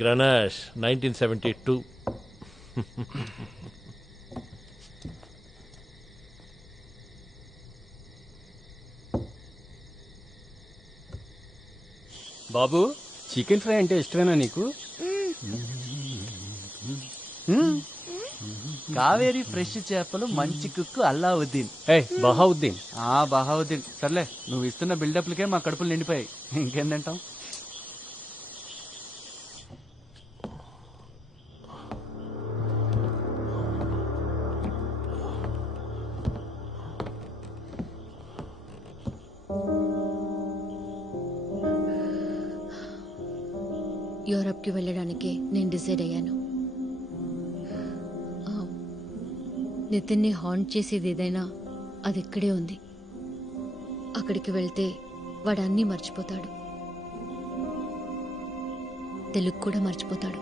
గ్రనాష్ 1972. బాబు chicken fry అంటే ఇష్టమేనా నీకు? కావేరీ ఫ్రెష్ చేపలు మంచి కుక్కు అల్లావుద్దీన్. బహావుద్దీన్. బహావుద్దీన్ సర్లే, నువ్వు ఇస్తున్న బిల్డప్లకే మా కడుపులు నిండిపోయాయి, ఇంకేం తింటాం? యూరప్కి వెళ్ళడానికి నేను డిసైడ్ అయ్యాను. నితిన్ని హాంట్ చేసేది ఏదైనా అది ఇక్కడే ఉంది. అక్కడికి వెళ్తే వాడు అన్నీ మర్చిపోతాడు, తెలుగు కూడా మర్చిపోతాడు.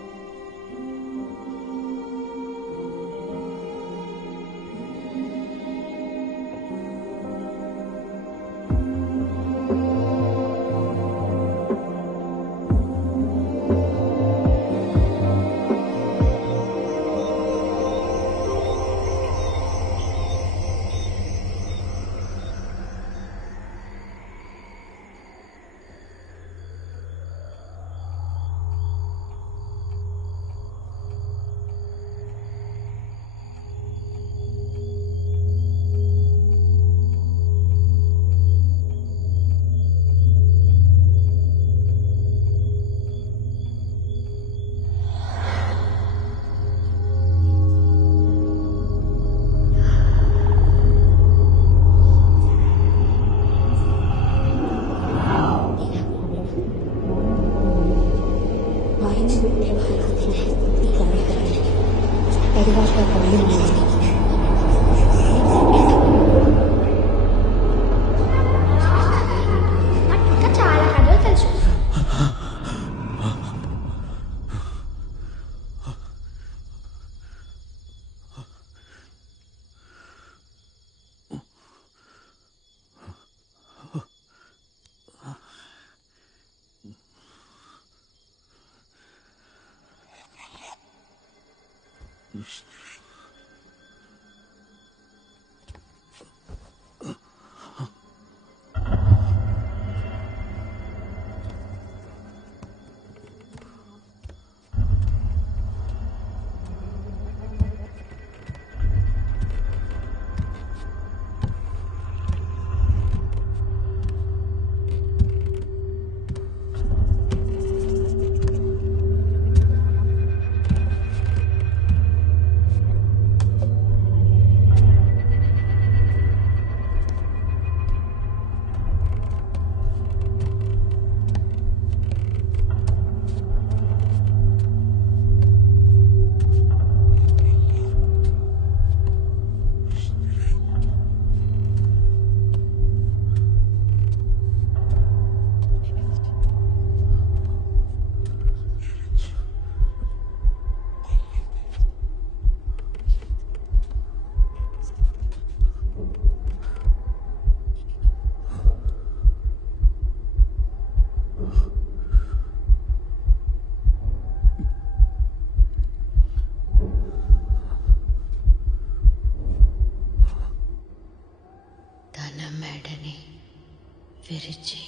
విరిచి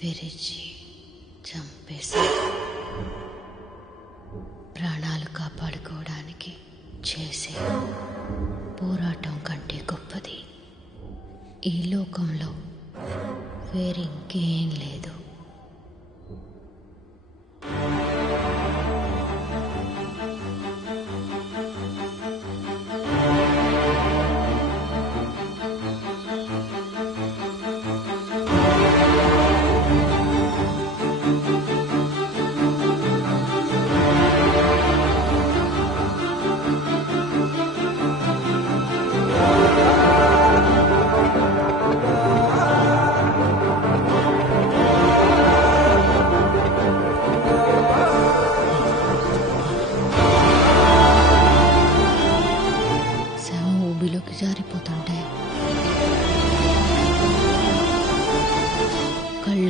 విరిచి చంపేసి ప్రాణాలు కాపాడుకోవడానికి చేసే పోరాటం కంటే గొప్పది ఈ లోకంలో వేరింకేం లేదు.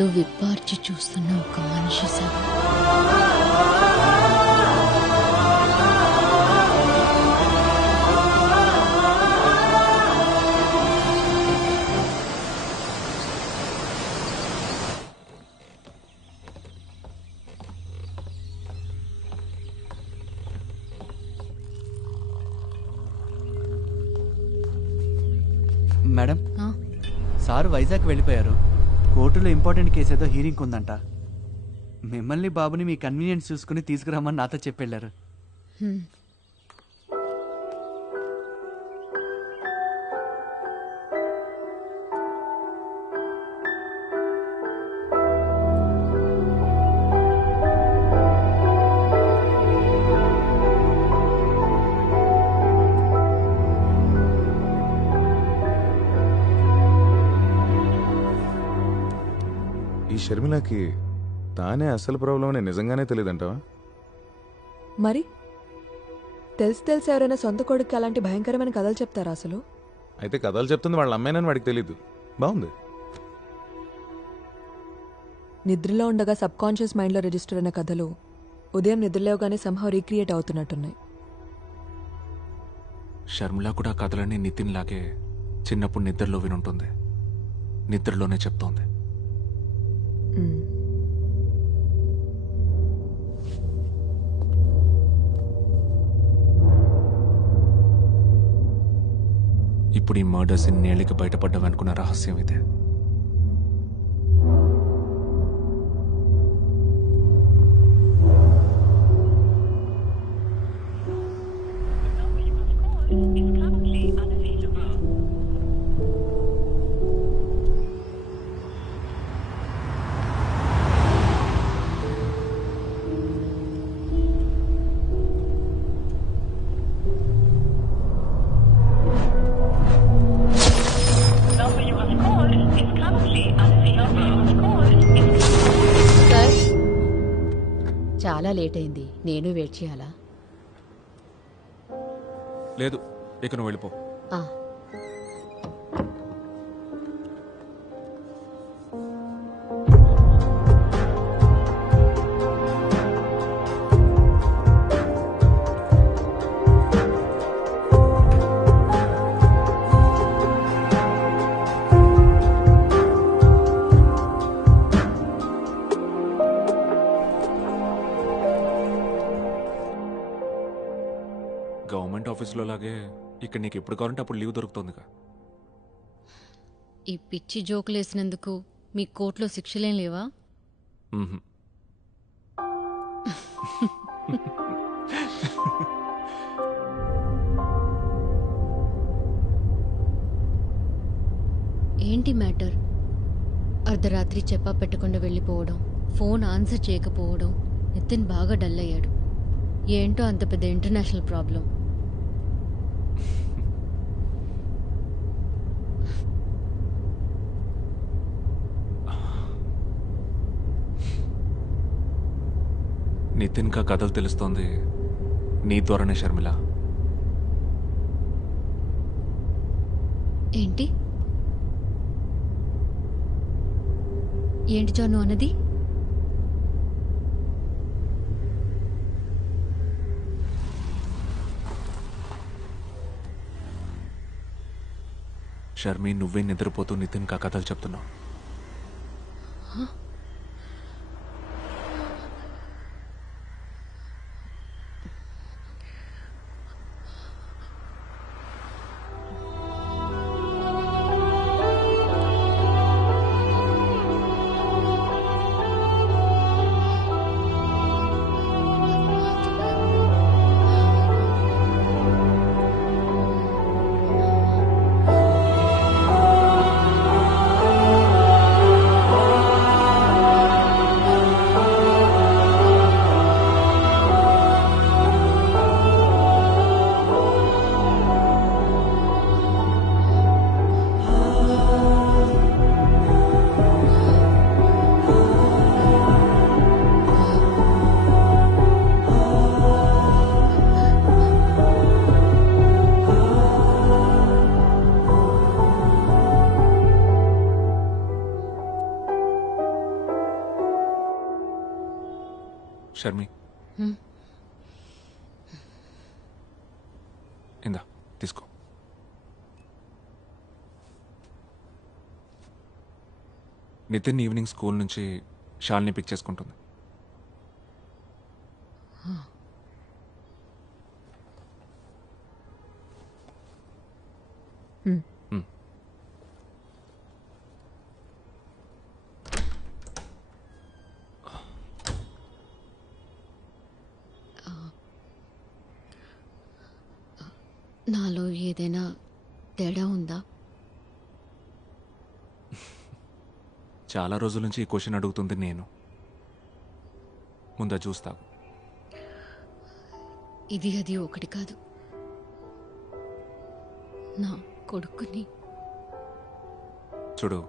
కళ్ళు విప్పార్చి చూస్తున్న ఒక మనిషి శవం. మేడం, ఆ? సార్ వైజాగ్ వెళ్ళిపోయారు. కోర్టులో ఇంపార్టెంట్ కేసు ఏదో హీరింగ్ ఉందంట. మిమ్మల్ని బాబుని మీ కన్వీనియన్స్ చూసుకుని తీసుకురామని నాతో చెప్పెళ్ళారు. హ్మ్. ఈ షర్మిలకి తానే అసలు ప్రాబ్లం అని నిజంగానే తెలియదంటావా? మరి తెలిసి ఎవరైనా సొంత కొడుకు అలాంటి భయంకరమైన కథలు చెప్తారా అసలు? అయితే కథలు చెప్తుంది వాళ్ళ అమ్మాయినని వాడికి తెలీదు. బాగుంది. నిద్రలో ఉండగా సబ్ కాన్షియస్ మైండ్లో రిజిస్టర్ అయిన కథలు ఉదయం నిద్రలేవగానే సంహౌ రీక్రియేట్ అవుతున్నట్టున్నాయి. షర్మిల కూడా కథలన్నీ నితిన్ లాగే చిన్నప్పుడు నిద్రలో వినుంటుంది. నిద్రలోనే చెప్తోంది. మ్మ్. ఇప్పుడు ఈ మర్డర్స్ ఇన్నేళ్ళకి బయటపడ్డావనుకున్న రహస్యం ఇదే. సార్, చాలా లేట్ అయింది. నేను వెయిట్ చేయాలా? లేదు, ఇక నువ్వు వెళ్ళిపో. ఆ. గవర్నమెంట్ ఆఫీస్లో లాగే ఇక్కడ నీకు ఎప్పుడు కావాలంటే అప్పుడు లీవ్ దొరుకుతుందిగా. ఈ పిచ్చి జోకులు వేసినందుకు మీ కోర్టులో శిక్షలేం లేవా? మ్మ్హ్. ఏంటి మ్యాటర్? అర్ధరాత్రి చెప్పా పెట్టకుండా వెళ్ళిపోవడం, ఫోన్ ఆన్సర్ చేయకపోవడం. నితిన్ బాగా డల్ అయ్యాడు. ఏంటో అంత పెద్ద ఇంటర్నేషనల్ ప్రాబ్లం. నితిన్ కా కథలు తెలుస్తోంది నీ ద్వారానే షర్మిల. ఏంటి ఏంటి జాను అన్నది? షర్మి, నువ్వే నిద్రపోతూ నితిన్ కా కథలు చెప్తున్నావు. షర్మి హ్మ్. ఇందా తీసుకో. నితిన్ ఈవినింగ్ స్కూల్ నుంచి షాల్ని పిక్ చేసుకుంటుంది. నాలో ఏదైనా తేడా ఉందా? చాలా రోజుల నుంచి ఈ క్వశ్చన్ అడుగుతుంది నేను. ముందా చూస్తావు. ఇది అది ఒకటి కాదు. నా కొడుకుని చూడు,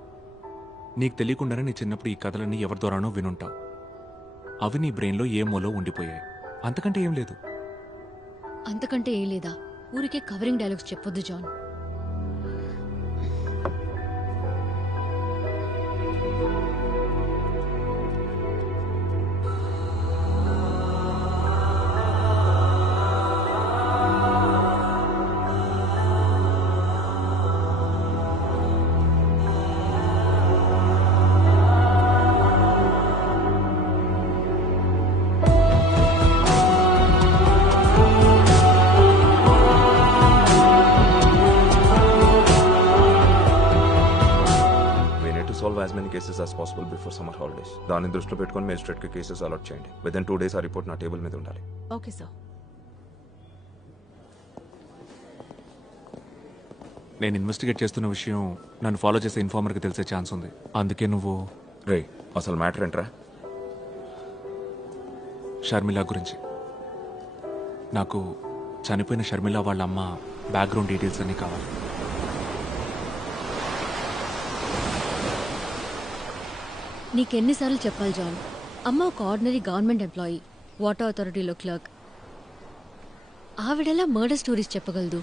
నీకు తెలియకుండానే నీ చిన్నప్పుడు ఈ కథలన్నీ ఎవరి ద్వారానో వినుంటావు. అవి నీ బ్రెయిన్లో ఏ మూలో ఉండిపోయాయి. అంతకంటే ఏం లేదు. అంతకంటే ఏం లేదా? ఊరికే కవరింగ్ డైలాగ్స్ చెప్పొద్దు John. Solve as many cases as possible before summer holidays. దాన్ని దృష్టిలో పెట్టుకుని మేజిస్ట్రేట్ కి కేసెస్ అలాట్ చేయండి. విదిన్ 2 days ఆ రిపోర్ట్ నా టేబుల్ మీద ఉండాలి. Okay sir. నేను ఇన్వెస్టిగేట్ చేస్తున్న విషయం నన్ను ఫాలో చేసే ఇన్ఫార్మర్కి తెలిసే ఛాన్స్ ఉంది. అందుకే నువ్వు రే, అసలు మ్యాటర్ ఏంట్రా? షర్మిల గురించి. నాకు చనిపోయిన షర్మిల వాళ్ళ అమ్మ బ్యాక్గ్రౌండ్ డీటెయిల్స్ అన్నీ కావాలి. నీకెన్నిసార్లు చెప్పాలి జాన్? అమ్మ ఒక ఆర్డినరీ గవర్నమెంట్ ఎంప్లాయీ, వాటర్ అథారిటీలో క్లర్క్. ఆవిడెలా మర్డర్ స్టోరీస్ చెప్పగలదు?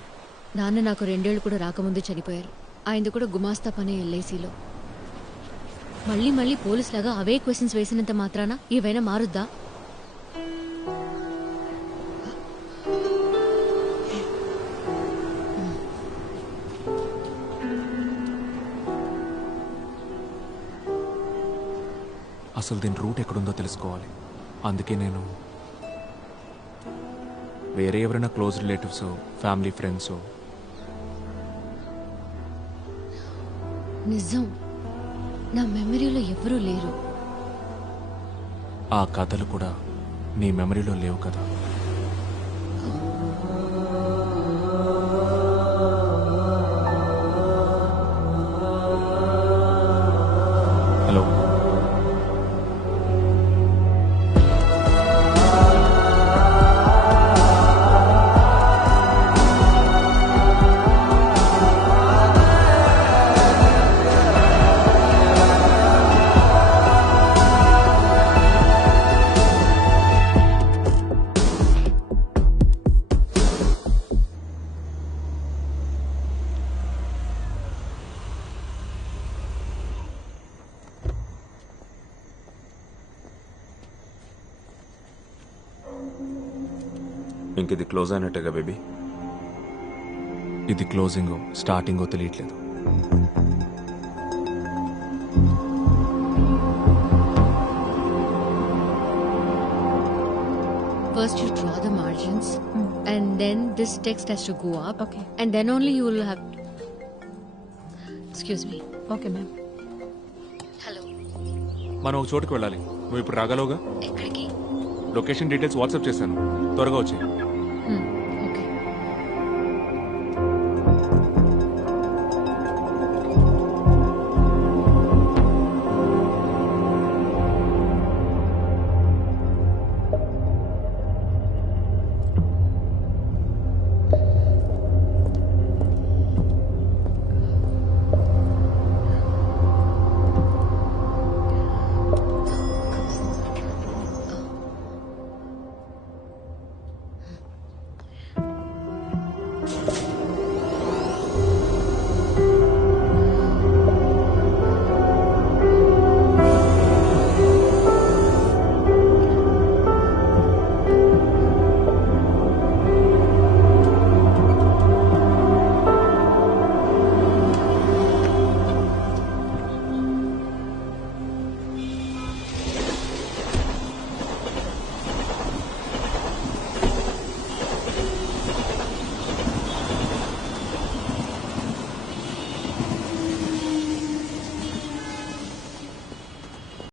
నాన్న నాకు 2 ఏళ్ళు కూడా రాకముందే చనిపోయారు. ఆయనది కూడా గుమాస్తా పనే ఎల్ఐసిలో. మళ్ళీ మళ్ళీ పోలీసులాగా అవే క్వశ్చన్స్ వేసినంత మాత్రాన ఏవైనా మారుద్దా? అసలు దీని రూట్ ఎక్కడుందో తెలుసుకోవాలి. అందుకే నేను వేరే ఎవరైనా క్లోజ్ రిలేటివ్స్, ఫ్యామిలీ ఫ్రెండ్స్. నిజం, నా మెమరీలో ఎవరూ లేరు. ఆ కథలు కూడా నీ మెమరీలో లేవు కదా. హలో, ఇంక ఇది క్లోజ్ అయినట్టేగా బేబీ? ఇది క్లోజింగో స్టార్టింగో తెలియట్లేదు. First you draw the margins, and then this text has to go up. Okay. And then only you will have... Excuse me. Okay ma'am. Hello. మనం ఒక చోటుకు వెళ్ళాలి. నువ్వు ఇప్పుడు రాగలవుగా? ఎక్కడికి? లొకేషన్ డీటెయిల్స్ వాట్సాప్ చేశాను. త్వరగా వచ్చి